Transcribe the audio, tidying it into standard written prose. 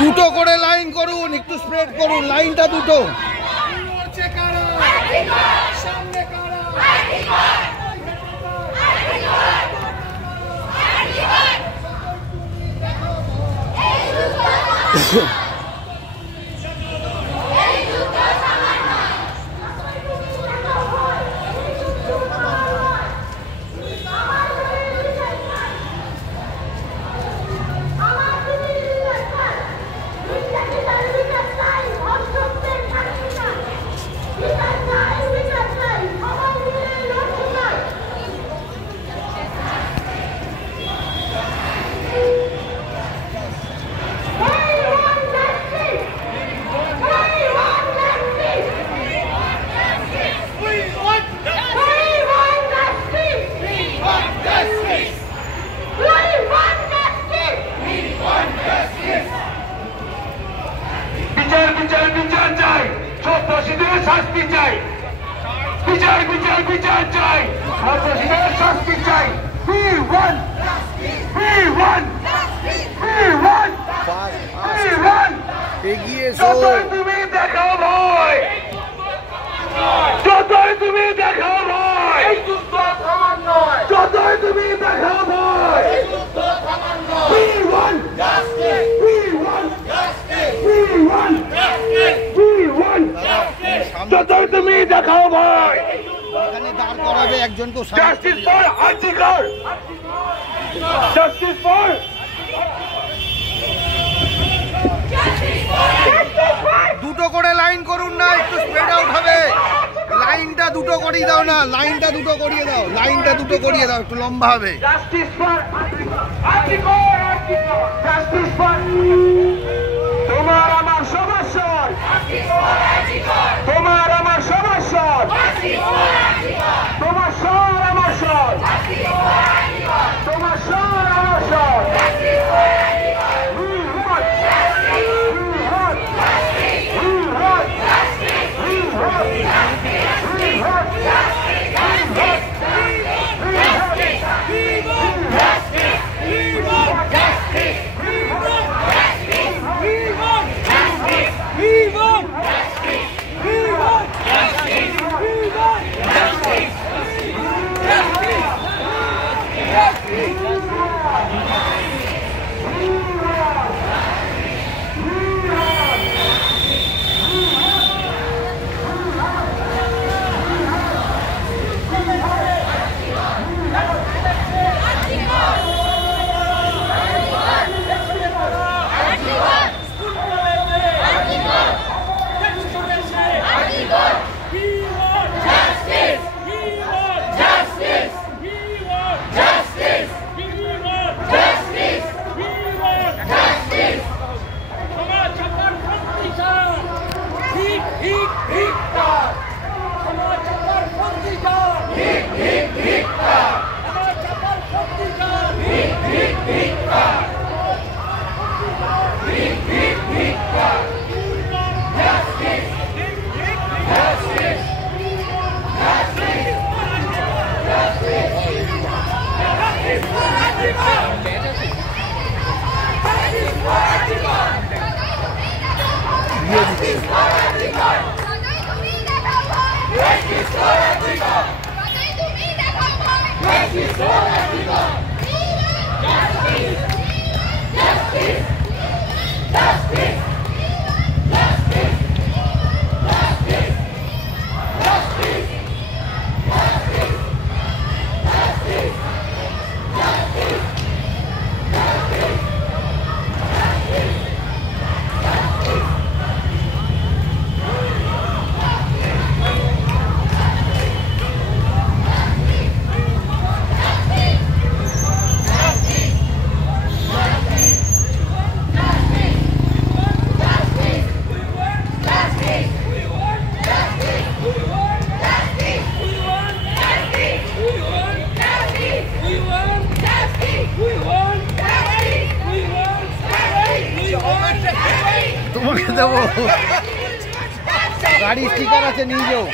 দুটো করে লাইন করুন, একটু স্প্রেড করুন লাইনটা দুটো। শাস্তি চাই, বিচার বিচার বিচার চাই, সন্ত্রাসীদের শাস্তি চাই। We want, we want, we want, we want। যতই তুমি দেখাও ভয়, যতই তুমি দেখাও ভয়, যতই তুমি দেখাও ভয়। We want, we want, we want, we want। যতই তুমি দেখাও ভয়। এখানে দাঁড় করাবে একজনকে। Justice for article, justice for, দুটো করে লাইন করুন না, একটু স্প্রেড আউট হবে। লাইনটা দুটো করিয়ে দাও না, লাইনটা দুটো করিয়ে দাও, লাইনটা দুটো করিয়ে দাও, একটু লম্বা হবে। Justice for article, justice for তোমার আমার সমস্যা, তোমার আমার সমস্যা, তোমার সর আমার সর, তোমার সর আমার সর। তোমাকে দেবো গাড়ি স্টিকার আছে নিয়ে যাও